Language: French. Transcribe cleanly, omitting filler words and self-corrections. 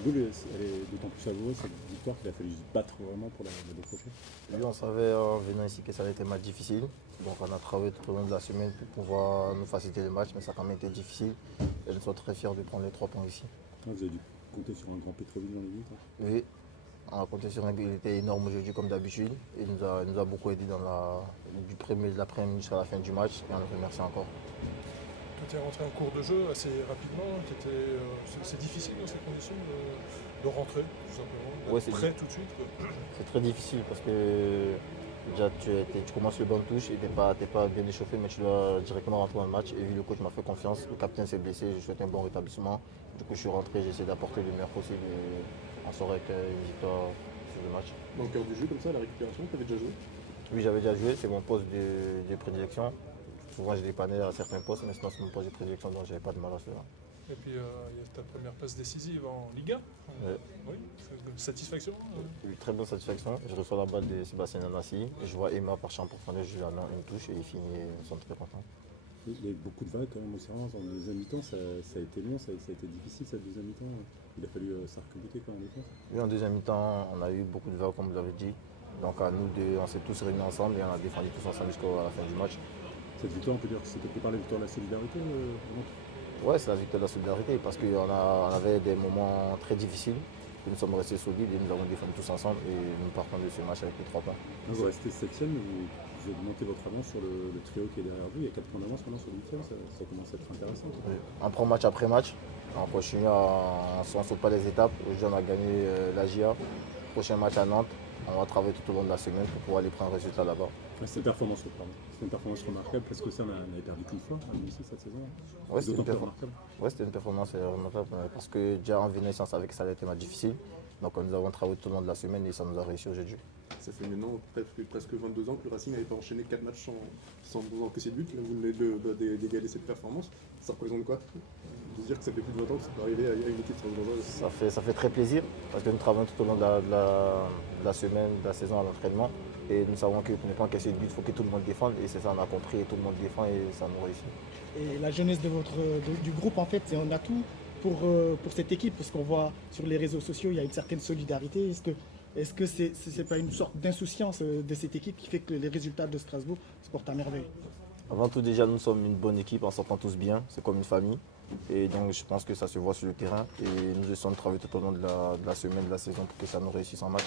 Boule, elle est d'autant plus savoureuse cette victoire qu'il a fallu se battre vraiment pour la décrocher. Oui, on savait en venant ici que ça allait être un match difficile. Donc on a travaillé tout au long de la semaine pour pouvoir nous faciliter le match, mais ça a quand même été difficile. Et je suis très fier de prendre les 3 points ici. Vous avez dû compter sur un grand Petrovic dans les limites. Oui, on a compté sur un but, il était énorme aujourd'hui comme d'habitude. Il nous a beaucoup aidé du premier de l'après-midi jusqu'à la fin du match et on le remercie encore. Tu es rentré en cours de jeu assez rapidement. C'est difficile dans ces conditions de rentrer, tout simplement, Ouais, d'être prêt tout de suite, quoi. c'est très difficile parce que déjà tu commences le banc de touche et t'es pas bien échauffé, mais tu dois directement rentrer dans le match. Et vu le coach m'a fait confiance, le capitaine s'est blessé, je souhaite un bon rétablissement. Du coup je suis rentré, j'ai essayé d'apporter le meilleur possible et on saurait une victoire sur le match. Dans le cœur du jeu, comme ça, la récupération, tu avais déjà joué? Oui, j'avais déjà joué, c'est mon poste de prédilection. Souvent j'ai dépanné à certains postes, mais sinon c'est mon poste de prédilection, donc j'avais pas de mal à cela. Et puis il y a ta première place décisive en Liga. Ouais. Oui, satisfaction. Oui, très bonne satisfaction. Je reçois la balle de Sébastien Nanassi. Je vois Emma par champ profondeur, je lui en une touche et il finit, ils sont très contents. Il y a eu beaucoup de vagues quand même au Servance. En deuxième mi-temps, ça a été long, ça a été difficile cette deuxième mi-temps. Il a fallu s'arc-bouter quand même en défense. Oui, en deuxième mi-temps, on a eu beaucoup de vagues, comme vous l'avez dit. Donc à nous deux, on s'est tous réunis ensemble et on a défendu tous ensemble jusqu'à la fin du match. Cette victoire, on peut dire que c'était par la victoire de la solidarité. Ouais, c'est la victoire de la solidarité parce qu'on avait des moments très difficiles. Nous sommes restés solides et nous avons défendu tous ensemble et nous partons de ce match avec les 3 points. Vous restez septième, vous augmentez votre avance sur le trio qui est derrière vous. Il y a 4 points d'avance maintenant sur le huitième, ça commence à être intéressant. Oui. On prend match après match, on continue, on ne saute pas les étapes. Aujourd'hui, on a gagné la GIA. Prochain match à Nantes, on va travailler tout au long de la semaine pour pouvoir aller prendre un résultat là-bas. C'est une performance, remarquable parce que ça, on avait perdu qu'une fois à Nancy cette saison. Ouais, c'était une performance remarquable parce que déjà en venant ici, on savait que ça allait être un match difficile. Donc nous avons travaillé tout au long de la semaine et ça nous a réussi aujourd'hui. Ça fait maintenant presque 22 ans que le Racing n'avait pas enchaîné 4 matchs sans encaisser de but. Là, vous venez d'égaler cette performance. Ça représente quoi? De se dire que ça fait plus de 20 ans que c'est pas arrivé à une équipe strasbourgeoise. Ça fait très plaisir parce que nous travaillons tout au long de la semaine, de la saison à l'entraînement. Et nous savons que pour ne pas encaisser de but, il faut que tout le monde défende. Et c'est ça, on a compris et tout le monde défend et ça nous réussit. Et la jeunesse du groupe, en fait, c'est un atout pour cette équipe, parce qu'on voit sur les réseaux sociaux, il y a une certaine solidarité. Est-ce que c'est pas une sorte d'insouciance de cette équipe qui fait que les résultats de Strasbourg se portent à merveille? Avant tout, déjà, nous sommes une bonne équipe, on s'entend tous bien, c'est comme une famille. Et donc, je pense que ça se voit sur le terrain. Et nous essayons de travailler tout au long de la semaine, de la saison, pour que ça nous réussisse en match.